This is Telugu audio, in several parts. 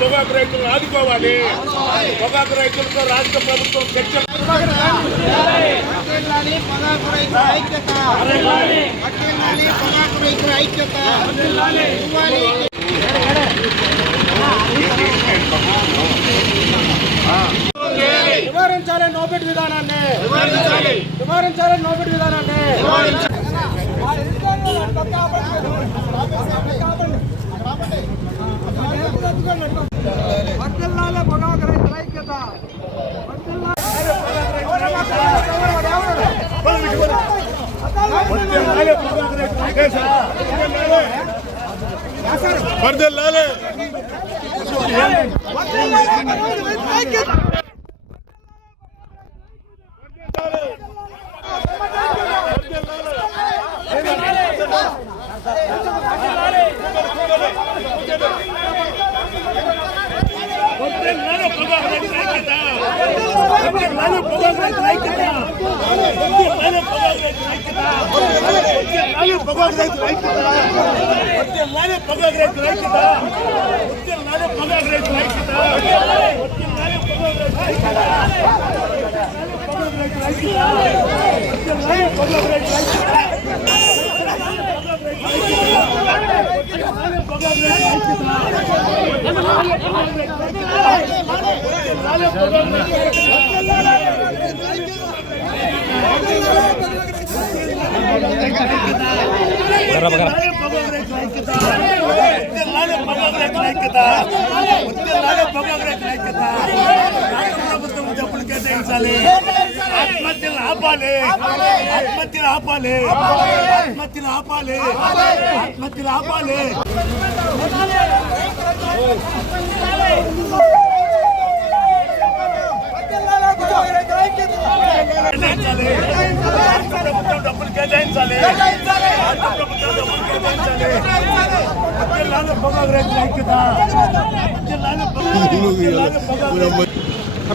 పొగాకు రైతులను ఆదుకోవాలి. పొగాకు రైతులతో రాష్ట్ర ప్రభుత్వం చర్చలు నివారించాలి. నోబెట్ విధానాన్ని నివారించాలి. నోబెట్ విధానాన్ని వర్ధిల్లాలి. పొగాకు రైతుల ఐక్యత వర్ధిల్లాలి. డబ్బులు కేటాయించాలి. ఆత్మహత్యలు ఆపాలి. ఆత్మహత్యలు ఆపాలి. ఆత్మహత్యలు ఆపాలి. ఆత్మహత్యలు ఆపాలి. డబ్బులు కేటాయించాలి.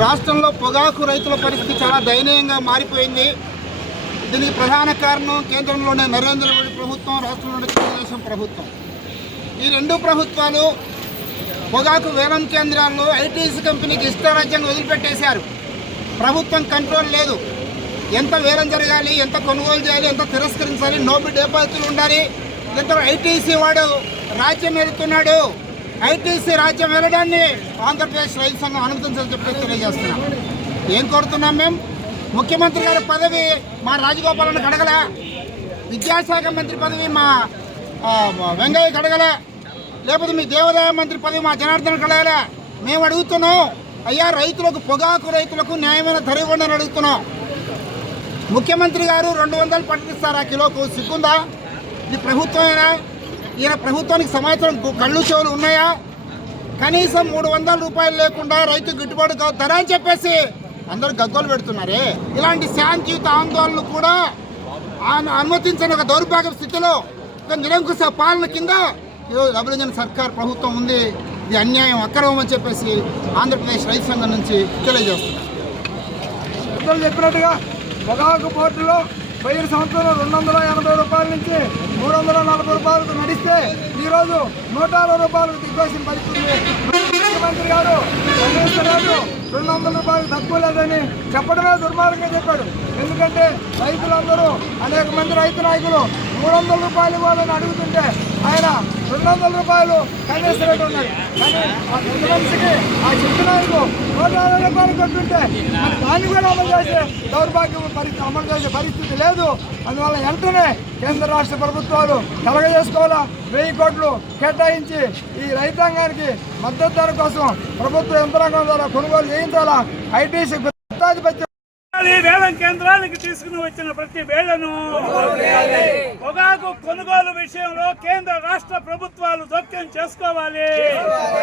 రాష్ట్రంలో పొగాకు రైతుల పరిస్థితి చాలా దయనీయంగా మారిపోయింది. దీనికి ప్రధాన కారణం కేంద్రంలోనే నరేంద్ర మోడీ ప్రభుత్వం, రాష్ట్రంలోనే తెలుగుదేశం ప్రభుత్వం. ఈ రెండు ప్రభుత్వాలు పొగాకు వేలం కేంద్రాల్లో ఐటీసీ కంపెనీకి ఇష్టారాజ్యంగా వదిలిపెట్టేశారు. ప్రభుత్వం కంట్రోల్ లేదు. ఎంత వేలం జరగాలి, ఎంత కొనుగోలు చేయాలి, ఎంత తిరస్కరించాలి, నోబెట్ డిపాజిట్లు ఉండాలి. ఇంత ఐటీసీ వాడు రాజ్యం వెళుతున్నాడు. ఐటీసీ రాజ్యం వెళ్ళడాన్ని ఆంధ్రప్రదేశ్ రైతు సంఘం అనుమతించాలని చెప్పి తెలియజేస్తున్నాం. ఏం కోరుతున్నాం మేము? ముఖ్యమంత్రి గారి పదవి మా రాజగోపాలను కడగల, విద్యాశాఖ మంత్రి పదవి మా వెంగయ్య కడగల, లేకపోతే మీ దేవాదాయ మంత్రి పదవి మా జనార్దన్ కడగల. మేము అడుగుతున్నాం, అయ్యా రైతులకు, పొగాకు రైతులకు న్యాయమైన ధర ఇవ్వండి అని అడుగుతున్నాం. ముఖ్యమంత్రి గారు 200 పట్టిస్తారా కిలోకు? సిగ్గుందా? ఇది ప్రభుత్వమేనా? ఈయన ప్రభుత్వానికి సంవత్సరం కళ్ళు చెవులు ఉన్నాయా? కనీసం 300 రూపాయలు లేకుండా రైతు గిట్టుబాటు ధర అని చెప్పేసి అందరూ గగ్గోలు పెడుతున్నారే. ఇలాంటి శాంతియుత ఆందోళనలు కూడా అనుమతించని ఒక దౌర్భాగ్య స్థితిలో, ఒక నిరంకుశ పాలన కింద ఈరోజు డబుల్ సర్కార్ ప్రభుత్వం ఉంది. ఇది అన్యాయం, అక్రమం అని చెప్పేసి ఆంధ్రప్రదేశ్ రైతు సంఘం నుంచి తెలియజేస్తున్నారు. చెప్పినట్టుగా పొగాకు పోర్టులో పోయిన సంవత్సరం 280 రూపాయల నుంచి 340 రూపాయలకు నడిస్తే ఈరోజు 160 రూపాయలకు దిగ్గోసిన పరిస్థితి. ముఖ్యమంత్రి గారు కనీసం 200 రూపాయలు తక్కువ లేదని చెప్పడమే దుర్మార్గంగా చెప్పాడు. ఎందుకంటే రైతులందరూ, అనేక మంది రైతు నాయకులు 300 రూపాయలు ఇవ్వాలని అడుగుతుంటే ఆయన 200 రూపాయలు కనీస రేటు ఉన్నాడు. కానీ ఆ పెద్ద మనిషికి, ఆ చెప్పినందుకు 160 రూపాయలు కొట్టుంటే దాన్ని కూడా అమలు చేసే దౌర్భాగ్యం అమలు చేసే పరిస్థితి లేదు. అందువల్ల వెంటనే కేంద్ర రాష్ట్ర ప్రభుత్వాలు కలగజేసుకోవాలా, 1000 కోట్లు కేటాయించి ఈ రైతాంగానికి మద్దతు ధర కోసం ప్రభుత్వ యంత్రాంగం ద్వారా కొనుగోలు చేయించాలా. ఐటీసీ వేలం కేంద్రానికి తీసుకుని వచ్చిన ప్రతి వేళను పొగాకు కొనుగోలు విషయంలో కేంద్ర రాష్ట్ర ప్రభుత్వాలు జోక్యం చేసుకోవాలి.